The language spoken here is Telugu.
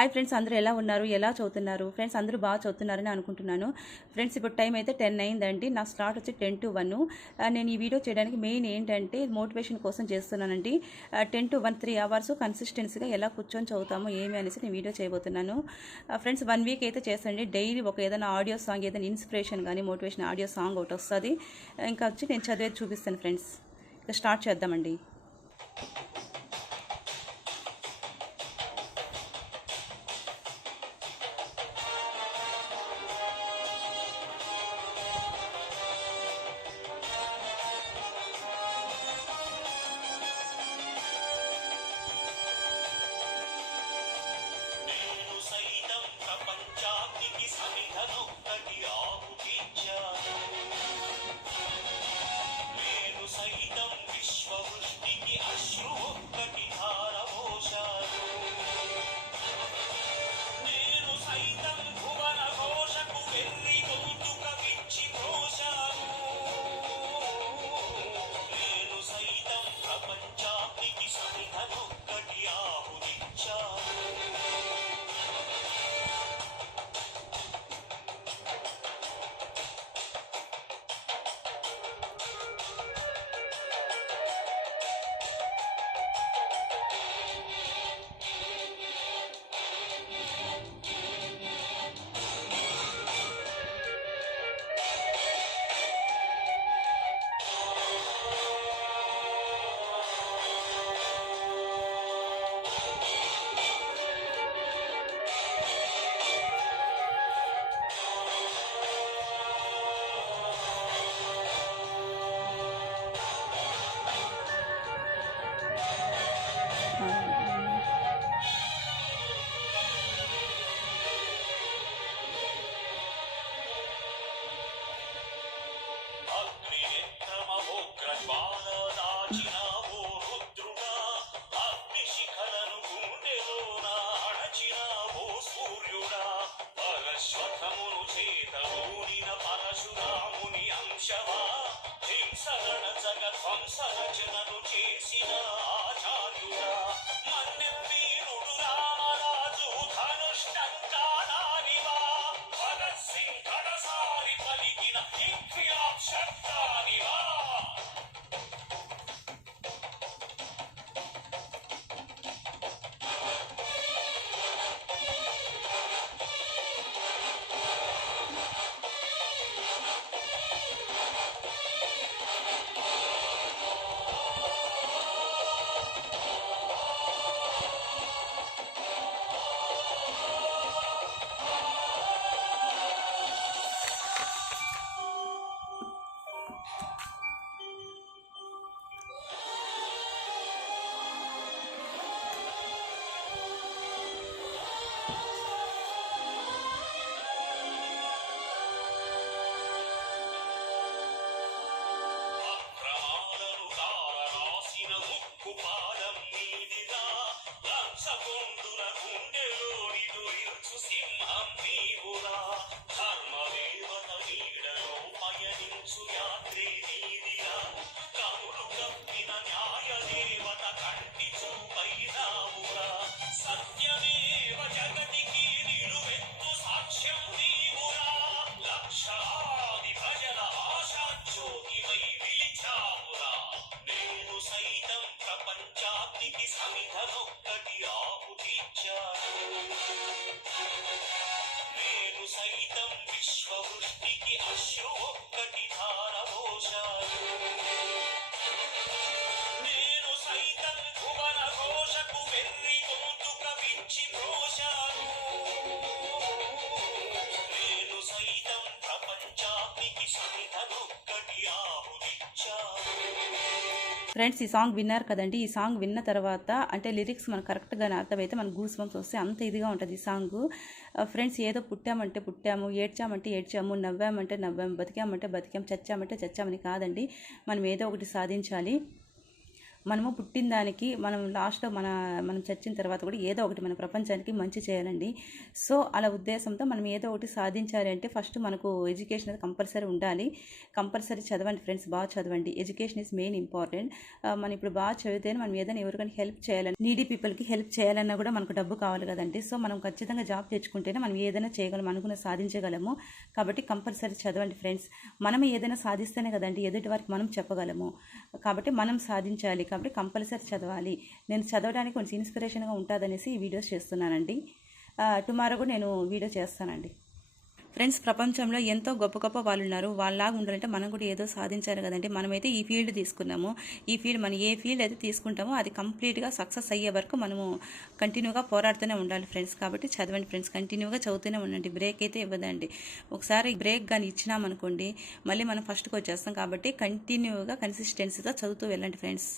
హాయ్ ఫ్రెండ్స్, అందరూ ఎలా ఉన్నారు, ఎలా చదువుతున్నారు ఫ్రెండ్స్? అందరూ బాగా చదువుతున్నారని అనుకుంటున్నాను ఫ్రెండ్స్. ఇప్పుడు టైం అయితే 10 అయిందండి. నా స్లాట్ వచ్చి 10 to 1. నేను ఈ వీడియో చేయడానికి మెయిన్ ఏంటంటే మోటివేషన్ కోసం చేస్తున్నానండి. 10 to 1 3 అవర్స్ కన్సిస్టెన్సీగా ఎలా కూర్చొని చదువుతాము ఏమి అనేసి నేను వీడియో చేయబోతున్నాను ఫ్రెండ్స్. 1 వీక్ అయితే చేసండి. డైలీ ఒక ఏదైనా ఆడియో సాంగ్, ఏదైనా ఇన్స్పిరేషన్ కానీ మోటివేషన్ ఆడియో సాంగ్ ఒకటి వస్తుంది. ఇంకా వచ్చి నేను చదివేది చూపిస్తాను ఫ్రెండ్స్. ఇక స్టార్ట్ చేద్దామండి. సంసరచనను చేసిన ఆచార్యుడా మన్నెవీరుడు రామరాజు ధనుష్టంకానివా భగత్ సింగ్ కడసారి పలికిన ఇంక్విలాబ్ శబ్దానివా ఫ్రెండ్స్, ఈ సాంగ్ విన్నారు కదండి. ఈ సాంగ్ విన్న తర్వాత అంటే లిరిక్స్ మనకు కరెక్ట్గా అర్థమైతే మనకు గూస్ బంప్స్ వస్తే అంత ఇదిగా ఉంటుంది ఈ సాంగ్ ఫ్రెండ్స్. ఏదో పుట్టామంటే పుట్టాము, ఏడ్చామంటే ఏడ్చాము, నవ్వామంటే నవ్వాము, బతికామంటే బతికాము, చచ్చామంటే చచ్చామని కాదండి. మనం ఏదో ఒకటి సాధించాలి. మనము పుట్టిన దానికి మనం లాస్ట్లో మనం చచ్చిన తర్వాత కూడా ఏదో ఒకటి మన ప్రపంచానికి మంచి చేయాలండి. సో అలా ఉద్దేశంతో మనం ఏదో ఒకటి సాధించాలి అంటే ఫస్ట్ మనకు ఎడ్యుకేషన్ అనేది కంపల్సరీ ఉండాలి. కంపల్సరీ చదవండి ఫ్రెండ్స్, బాగా చదవండి. Education is main important. మనం ఇప్పుడు బాగా చదివితేనే మనం ఏదైనా ఎవరికైనా హెల్ప్ చేయాలని, నీడీ పీపుల్కి హెల్ప్ చేయాలన్నా కూడా మనకు డబ్బు కావాలి కదండి. సో మనం ఖచ్చితంగా జాబ్ తెచ్చుకుంటేనే మనం ఏదైనా చేయగలం, అనుకున్న సాధించగలము. కాబట్టి కంపల్సరీ చదవండి ఫ్రెండ్స్. మనం ఏదైనా సాధిస్తేనే కదండి ఎదుటి వారికి మనం చెప్పగలము. కాబట్టి మనం సాధించాలి. కాబట్టి కంపల్సరీ చదవాలి. నేను చదవడానికి కొంచెం ఇన్స్పిరేషన్గా ఉంటుందనేసి ఈ వీడియోస్ చేస్తున్నానండి. టుమారో కూడా నేను వీడియో చేస్తానండి. ఫ్రెండ్స్, ప్రపంచంలో ఎంతో గొప్ప గొప్ప వాళ్ళు ఉన్నారు. వాళ్ళలాగా ఉండాలంటే మనం కూడా ఏదో సాధించాలి కదండి. మనమైతే ఈ ఫీల్డ్ తీసుకున్నాము. ఈ ఫీల్డ్ మనం ఏ ఫీల్డ్ అయితే తీసుకుంటామో అది కంప్లీట్గా సక్సెస్ అయ్యే వరకు మనము కంటిన్యూగా పోరాడుతూనే ఉండాలి ఫ్రెండ్స్. కాబట్టి చదవండి ఫ్రెండ్స్, కంటిన్యూగా చదువుతూనే ఉండండి. బ్రేక్ అయితే ఇవ్వదండి. ఒకసారి బ్రేక్ కానీ ఇచ్చినామనుకోండి మళ్ళీ మనం ఫస్ట్కి వచ్చేస్తాం. కాబట్టి కంటిన్యూగా కన్సిస్టెన్సీతో చదువుతూ వెళ్ళండి ఫ్రెండ్స్.